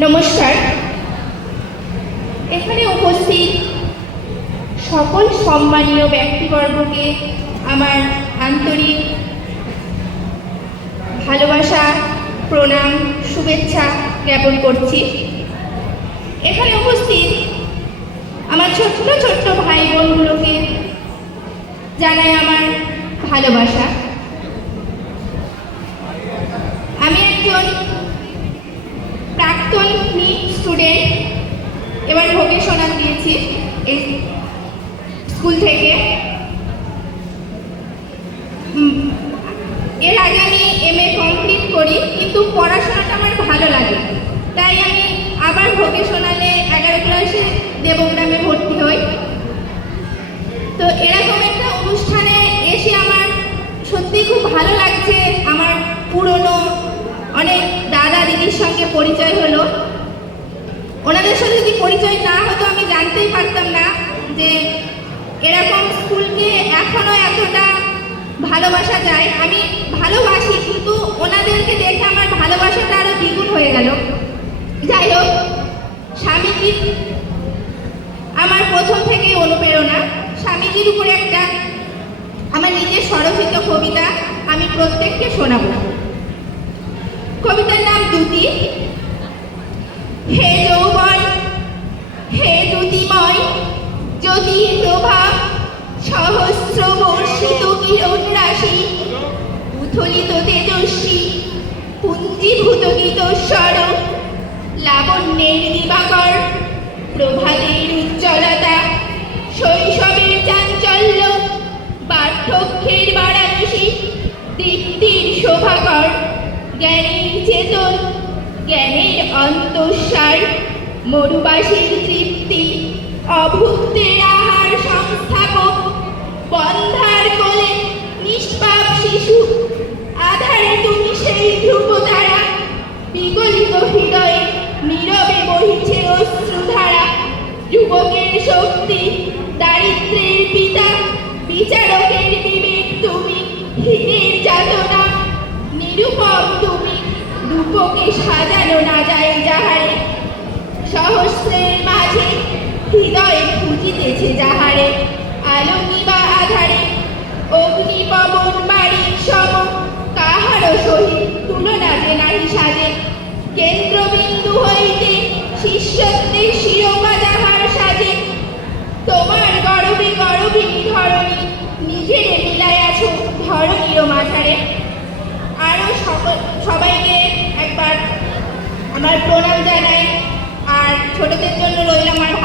নমস্কার। এখানে উপস্থিত সকল সম্মানীয় ব্যক্তিবর্গকে আমার আন্তরিক ভালোবাসা, প্রণাম, শুভেচ্ছা জ্ঞাপন করছি। এখানে উপস্থিত আমার ছোট্ট ছোট্ট ভাই বোনগুলোকে জানাই আমার ভালোবাসা। আমি একজন দিয়েছি এই স্কুল থেকে। এর আগে আমি এম এ কমপ্লিট করি, কিন্তু পড়াশোনাটা আমার ভালো লাগে। তাই আমি আবার ভোকেশনালে এগারো ক্লাসে দেবগ্রামে ভর্তি হই। তো এরকম একটা অনুষ্ঠানে এসে আমার সত্যি খুব ভালো লাগছে। আমার পুরনো অনেক দাদা দিদির সঙ্গে পরিচয় হলো। ওনাদের সাথে যদি পরিচয় না হতো আমি জানতেই পারতাম না যে এরকম স্কুলকে এখনও এতটা ভালোবাসা যায়। আমি ভালোবাসি, কিন্তু ওনাদেরকে দেখে আমার ভালোবাসাটা আরও দ্বিগুণ হয়ে গেল। যাই হোক, স্বামীজি আমার প্রথম থেকেই অনুপ্রেরণা। স্বামীজির উপরে একটা আমার নিজের স্বরচিত কবিতা আমি প্রত্যেককে শোনাবো। কবিতার নাম দুতি। লাবণ্যের দিবাকর, প্রভাতের উজ্জ্বলতা, শৈশবের চাঞ্চল্য বার্ধক্যের বারাণসী, দীপ্তির শোভাকর, জ্ঞানের চেতন, জ্ঞানের অন্তঃসার, মরুবাসীর তৃপ্তি অভুক্তের আহার সংস্থাপক, বন্ধার শক্তি দারিদ্রের পিতা, বিচারকের বিবেক তুমি, হীনের যাতনা, নিরূপম তুমি, রূপকে সাজানো না যায় যাহারে। সহস্রের মাঝে হৃদয়ে খুঁজিতেছে যাহারে আলো নিবা আধারে অগ্নি পবন সম, কাহারও সহিত তুলনা যে নাহি সাজে। কেন্দ্রবিন্দু হইতে শিষ্যত্বের তোমার গরবে গরবে ধরণী। নিজেরে মিলাই আছো ধরণীর মাঝারে। আরও সকল সবাইকে একবার আমার প্রণাম জানাই। আর ছোটদের জন্য রইল আমার